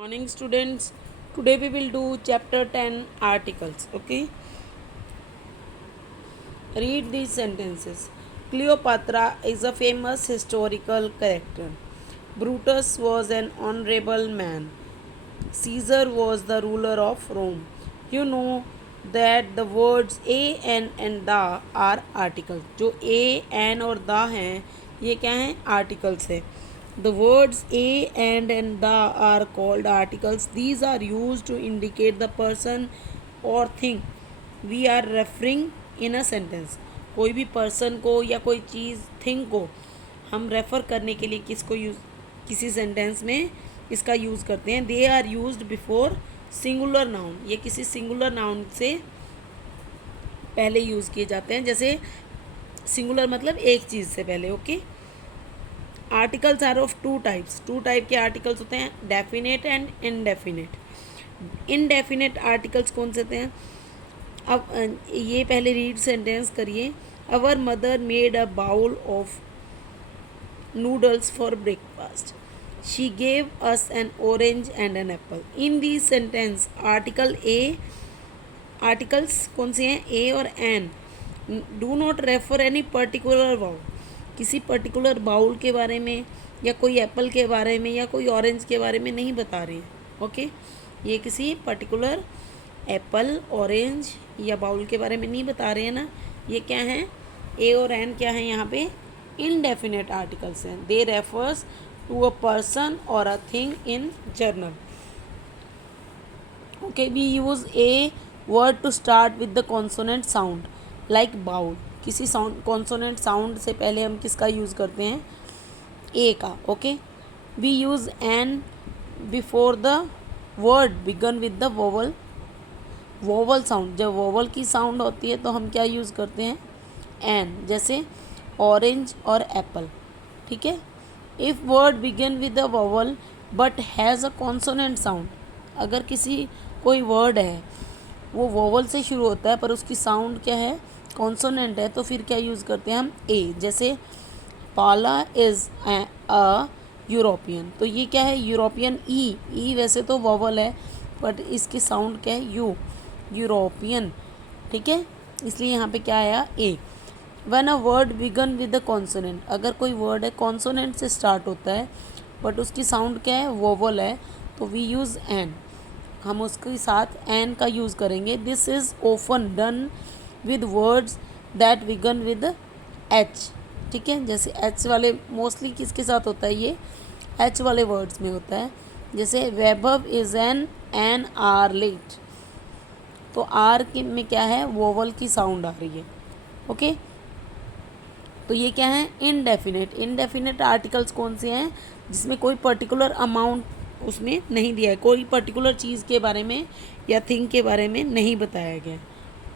Morning students. Today we will do chapter 10 articles. Okay. Read these sentences. Cleopatra is a famous historical character. Brutus was an honorable man. Caesar was the ruler of Rome. You know that the words a, an and the are articles. जो a, an और the हैं ये क्या हैं articles है. The words a and the are called articles. These are used to indicate the person or thing we are referring in a sentence. कोई भी person को या कोई चीज़ thing को हम रेफ़र करने के लिए किसको यूज़ किसी सेंटेंस में इसका यूज़ करते हैं. They are used before singular noun. ये किसी सिंगुलर नाउन से पहले यूज़ किए जाते हैं. जैसे सिंगुलर मतलब एक चीज़ से पहले. Okay. Articles are of two types. Two type के आर्टिकल्स होते हैं, definite and indefinite. Indefinite articles कौन से होते हैं? अब ये पहले रीड सेंटेंस करिए. Our mother made a bowl of noodles for breakfast. She gave us an orange and an apple. In this sentence article a, articles कौन से हैं? ए और an. Do not refer any particular bowl. किसी particular bowl के बारे में या कोई एप्पल के बारे में या कोई ऑरेंज के बारे में नहीं बता रहे हैं. ओके. ये किसी पर्टिकुलर एप्पल, ऑरेंज या बाउल के बारे में नहीं बता रहे हैं ना. ये क्या हैं? ए और एन क्या है यहाँ पे? इनडेफिनेट आर्टिकल्स हैं. They refers to a person और a thing in general. Okay. We use a word to start with the consonant sound like bowl. किसी साउंड कॉन्सोनेंट साउंड से पहले हम किसका यूज़ करते हैं? ए का. Okay. We use an before the word begin with the vowel. Vowel sound, जब vowel की साउंड होती है तो हम क्या यूज़ करते हैं? एन. जैसे ऑरेंज और एप्पल. ठीक है. If word begin with the vowel but has a consonant sound. अगर किसी कोई वर्ड है वो वोवल से शुरू होता है पर उसकी साउंड क्या है? कॉन्सोनेंट है. तो फिर क्या यूज़ करते हैं हम? ए. जैसे पाला इज़ अ यूरोपियन. तो ये क्या है? यूरोपियन. ई. ई वैसे तो वोवल है बट इसकी साउंड क्या है? यू. यूरोपियन. ठीक है. इसलिए यहाँ पे क्या आया? A. One a word begin with the consonant. अगर कोई वर्ड है कॉन्सोनेंट से स्टार्ट होता है बट उसकी साउंड क्या है? वोवल है. तो वी यूज़ एन. हम उसके साथ एन का यूज़ करेंगे. This is often done with words that begin with H. ठीक है. जैसे एच वाले मोस्टली किसके साथ होता है? ये एच वाले वर्ड्स में होता है. जैसे वैभव इज़ एन आर लेट. तो आर के में क्या है? वोवल की साउंड आ रही है. ओके. तो ये क्या है? इनडेफिनेट. इनडेफिनेट आर्टिकल्स कौन से हैं? जिसमें कोई पर्टिकुलर अमाउंट उसमें नहीं दिया है, कोई पर्टिकुलर चीज़ के बारे में या थिंग के बारे में नहीं बताया गया.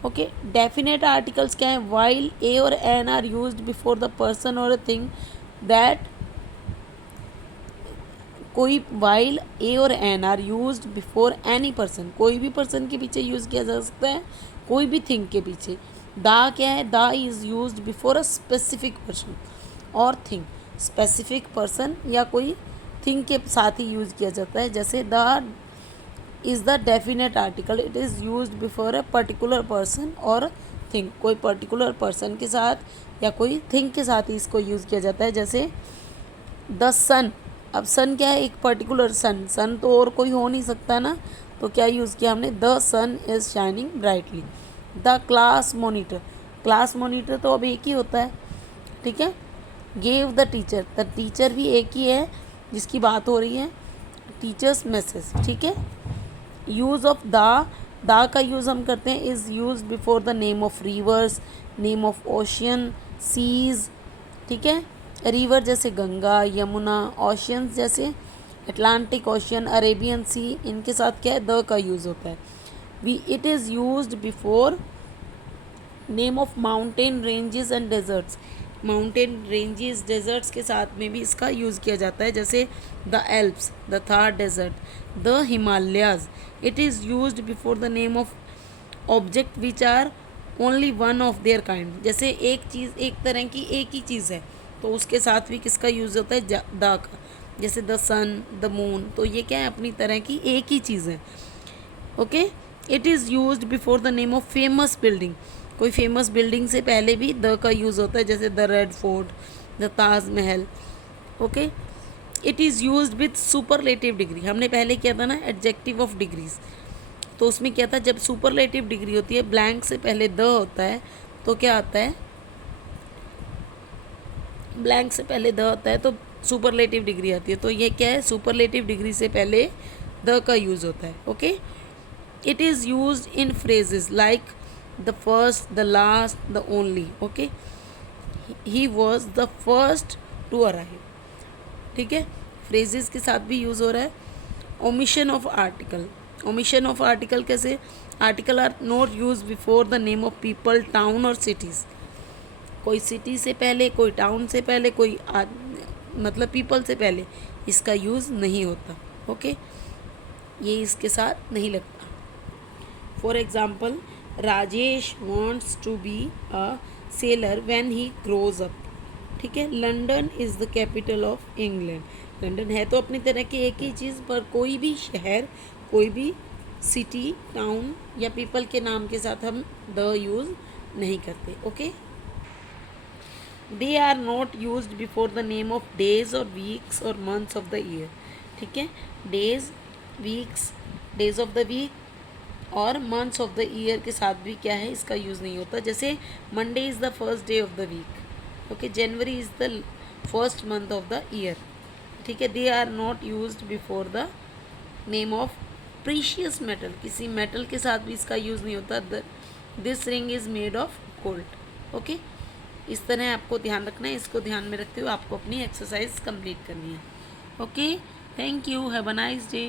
ओके. डेफिनेट आर्टिकल्स क्या है? वाइल ए और an are used before the person और अ थिंग दैट. कोई वाइल ए और an are used before any person. कोई भी पर्सन के पीछे यूज़ किया जा सकता है, कोई भी थिंग के पीछे. दा क्या है? दा is used before a specific person और थिंग. स्पेसिफिक पर्सन या कोई थिंग के साथ ही यूज़ किया जाता है. जैसे the is the definite article. It is used before a particular person और थिंग. कोई पर्टिकुलर पर्सन के साथ या कोई थिंग के साथ ही इसको यूज़ किया जाता है. जैसे द सन. अब सन क्या है? एक पर्टिकुलर सन. सन तो और कोई हो नहीं सकता ना. तो क्या यूज़ किया हमने? The sun is shining brightly. The class monitor. Class monitor तो अब एक ही होता है. ठीक है. Gave the teacher. The teacher भी एक ही है जिसकी बात हो रही है. Teacher's message. ठीक है. यूज़ ऑफ द का यूज़ हम करते हैं is use before the name of rivers, name of ocean, seas. ठीक है. रिवर जैसे गंगा, यमुना. ओशियंस जैसे अटलांटिक ओशियन, अरेबियन सी. इनके साथ क्या है? द का यूज़ होता है. It is used before name of mountain ranges and deserts. Mountain ranges, deserts के साथ में भी इसका यूज़ किया जाता है. जैसे the Alps, the Thar desert, the Himalayas. It is used before the name of object which are only one of their kind. जैसे एक चीज़, एक तरह की एक ही चीज़ है तो उसके साथ भी किसका यूज़ होता है? द का. जैसे द सन, द मून, तो ये क्या है, अपनी तरह की एक ही चीज़ है। Okay, it is used before the name of famous building, कोई फेमस बिल्डिंग से पहले भी द का यूज़ होता है, जैसे the red fort, the Taj Mahal. Okay, it is used with superlative degree, हमने पहले किया था ना एडजेक्टिव ऑफ डिग्रीज, तो उसमें क्या था, जब सुपरलेटिव डिग्री होती है, ब्लैंक से पहले द होता है, तो क्या आता है, ब्लैंक से पहले द होता है तो सुपरलेटिव डिग्री आती है। तो ये क्या है, सुपरलेटिव डिग्री से पहले द का यूज़ होता है। Okay, it is use in phrases like the first, the last, the only. Okay, he was the first to arrive. ठीक है, फ्रेजेस के साथ भी यूज़ हो रहा है। Omission of article, omission of article कैसे, article are not use before the name of people, town और सिटीज़, कोई सिटी से पहले, कोई टाउन से पहले, कोई मतलब पीपल से पहले इसका यूज़ नहीं होता। ओके, ये इसके साथ नहीं लगता। For example, Rajesh wants to be a sailor when he grows up. ठीक है, London is the capital of England. London है तो अपनी तरह की एक ही चीज़, पर कोई भी शहर, कोई भी सिटी, टाउन या पीपल के नाम के साथ हम द यूज़ नहीं करते। Okay, they are not use before the name of days और वीक्स और मंथ्स ऑफ द ईयर। ठीक है, days, weeks, days of the week और मंथ्स ऑफ द ईयर के साथ भी क्या है, इसका यूज़ नहीं होता। जैसे Monday is the first day of the week. Okay, January is the first month of the year. ठीक है, they are not use before the name of precious metal, किसी मेटल के साथ भी इसका यूज़ नहीं होता। This ring is made of gold. Okay, इस तरह आपको ध्यान रखना है, इसको ध्यान में रखते हुए आपको अपनी एक्सरसाइज कंप्लीट करनी है। Okay, thank you, have a nice day.